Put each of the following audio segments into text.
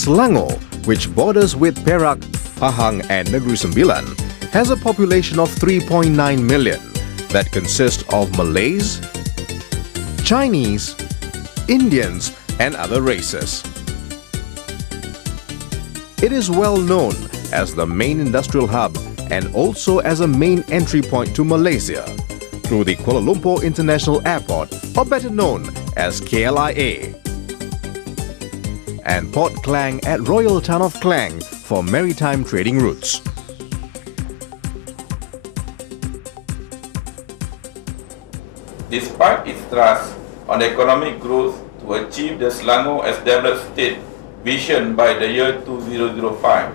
Selangor, which borders with Perak, Pahang and Negeri Sembilan, has a population of 3.9 million that consists of Malays, Chinese, Indians and other races. It is well known as the main industrial hub and also as a main entry point to Malaysia through the Kuala Lumpur International Airport, or better known as KLIA, and Port Klang at Royal Town of Klang for maritime trading routes. Despite its thrust on economic growth to achieve the Selangor as developed state vision by the year 2005,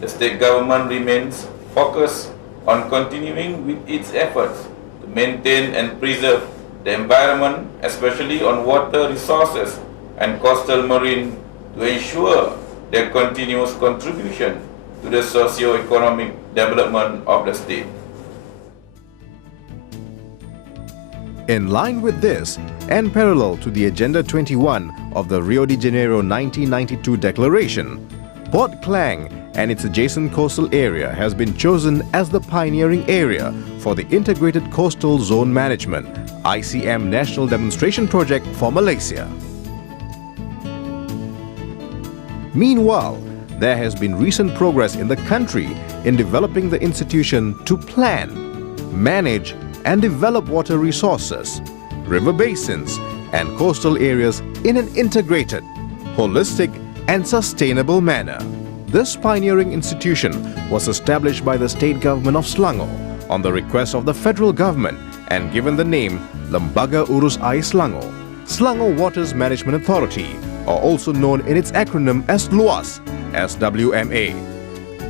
the state government remains focused on continuing with its efforts to maintain and preserve the environment, especially on water resources and coastal marine, to ensure their continuous contribution to the socio-economic development of the state. In line with this, and parallel to the Agenda 21 of the Rio de Janeiro 1992 Declaration, Port Klang and its adjacent coastal area has been chosen as the pioneering area for the Integrated Coastal Zone Management (ICM) National Demonstration Project for Malaysia. Meanwhile, there has been recent progress in the country in developing the institution to plan, manage and develop water resources, river basins and coastal areas in an integrated, holistic and sustainable manner. This pioneering institution was established by the state government of Selangor on the request of the federal government and given the name Lembaga Urus Air Selangor, Selangor Waters Management Authority, or also known in its acronym as LUAS, SWMA.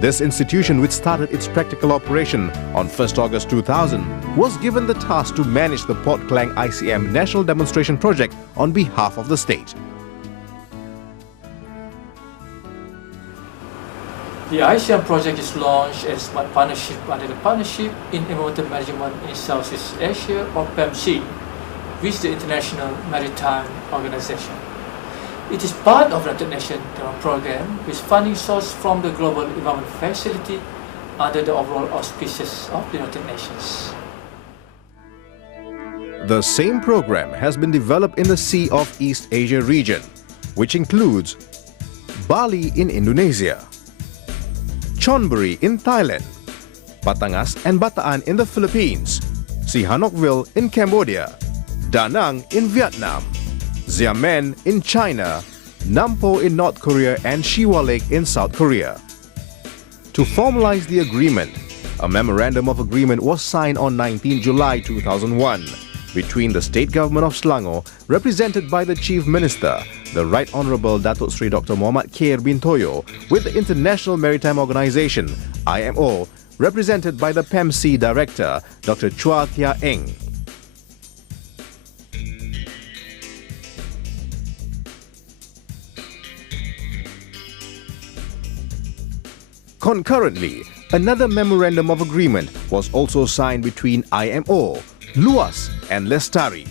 This institution, which started its practical operation on 1st August 2000, was given the task to manage the Port Klang ICM National Demonstration Project on behalf of the state. The ICM project is launched as one partnership under the Partnership in Environmental Management in Southeast Asia, or PEMSEA, with the International Maritime Organization. It is part of the United Nations program with funding sourced from the Global Environment Facility under the overall auspices of the United Nations. The same program has been developed in the Sea of East Asia region, which includes Bali in Indonesia, Chonburi in Thailand, Batangas and Bataan in the Philippines, Sihanoukville in Cambodia, Da Nang in Vietnam, Xiamen in China, Nampo in North Korea and Siwa Lake in South Korea. To formalize the agreement, a memorandum of agreement was signed on 19 July 2001 between the state government of Selangor, represented by the Chief Minister, the Right Honourable Datuk Sri Dr. Muhammad Khair bin Toyo, with the International Maritime Organization, IMO, represented by the PEMSEA Director, Dr. Chua Thia Eng. Concurrently, another memorandum of agreement was also signed between IMO, LUAS and Lestari,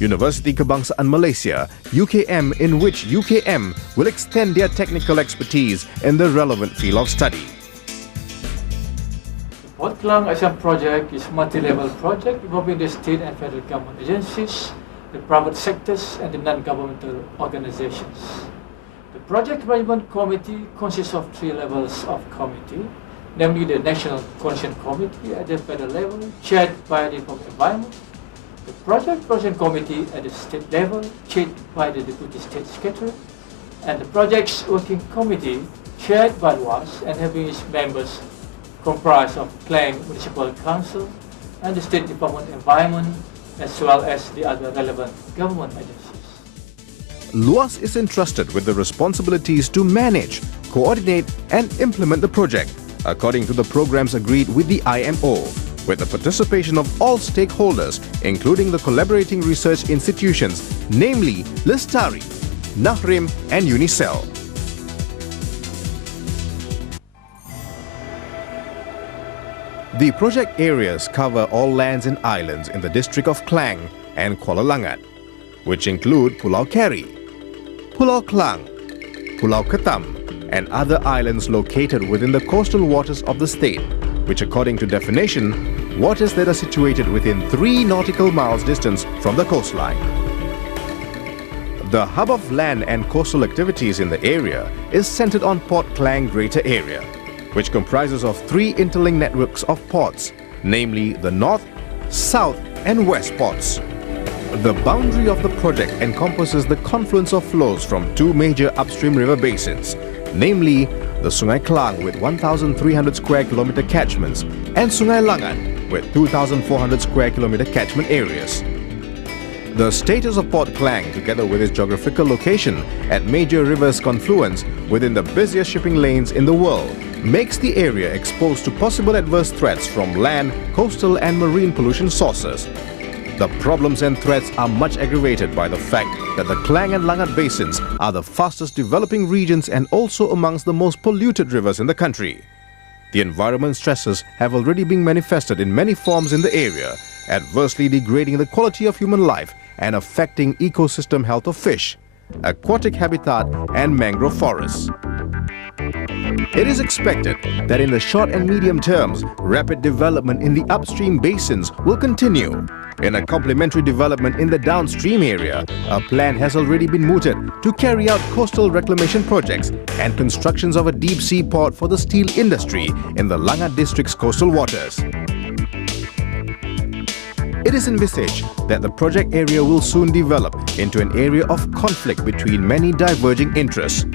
University Kebangsaan Malaysia, UKM, in which UKM will extend their technical expertise in the relevant field of study. The Port Klang ICM project is a multi-level project involving the state and federal government agencies, the private sectors and the non-governmental organizations. The Project Management Committee consists of 3 levels of committee, namely the National Coordination Committee at the federal level, chaired by the Department of Environment, the Project Management Committee at the state level, chaired by the Deputy State Secretary, and the Projects Working Committee, chaired by LUAS and having its members comprised of Klang Municipal Council and the State Department of Environment, as well as the other relevant government agencies. LUAS is entrusted with the responsibilities to manage, coordinate and implement the project according to the programs agreed with the IMO, with the participation of all stakeholders, including the collaborating research institutions, namely Lestari, Nahrim and Unicel. The project areas cover all lands and islands in the district of Klang and Kuala Langat, which include Pulau Keri, Pulau Klang, Pulau Ketam, and other islands located within the coastal waters of the state, which according to definition, waters that are situated within 3 nautical miles distance from the coastline. The hub of land and coastal activities in the area is centered on Port Klang Greater Area, which comprises of 3 interlinked networks of ports, namely the North, South and West ports. The boundary of the project encompasses the confluence of flows from 2 major upstream river basins, namely the Sungai Klang with 1,300 square kilometer catchments and Sungai Langat with 2,400 square kilometer catchment areas. The status of Port Klang, together with its geographical location at major rivers' confluence within the busiest shipping lanes in the world, makes the area exposed to possible adverse threats from land, coastal and marine pollution sources. The problems and threats are much aggravated by the fact that the Klang and Langat basins are the fastest developing regions and also amongst the most polluted rivers in the country. The environment stresses have already been manifested in many forms in the area, adversely degrading the quality of human life and affecting ecosystem health of fish, aquatic habitat and mangrove forests. It is expected that in the short and medium terms, rapid development in the upstream basins will continue. In a complementary development in the downstream area, a plan has already been mooted to carry out coastal reclamation projects and constructions of a deep-sea port for the steel industry in the Langat district's coastal waters. It is envisaged that the project area will soon develop into an area of conflict between many diverging interests.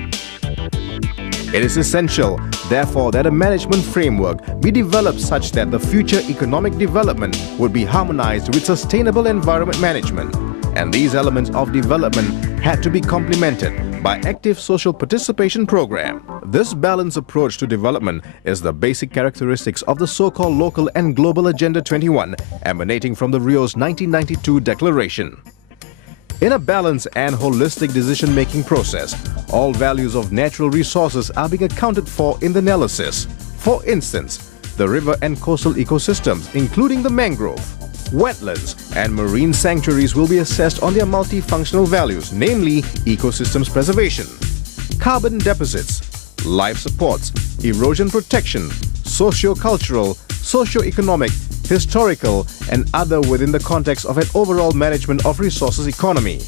It is essential, therefore, that a management framework be developed such that the future economic development would be harmonized with sustainable environment management. And these elements of development had to be complemented by active social participation program. This balanced approach to development is the basic characteristics of the so-called local and global Agenda 21 emanating from the Rio's 1992 declaration. In a balanced and holistic decision-making process, all values of natural resources are being accounted for in the analysis. For instance, the river and coastal ecosystems, including the mangrove, wetlands and marine sanctuaries will be assessed on their multifunctional values, namely ecosystems preservation, carbon deposits, life supports, erosion protection, socio-cultural, socio-economic, historical and other within the context of an overall management of resources economy.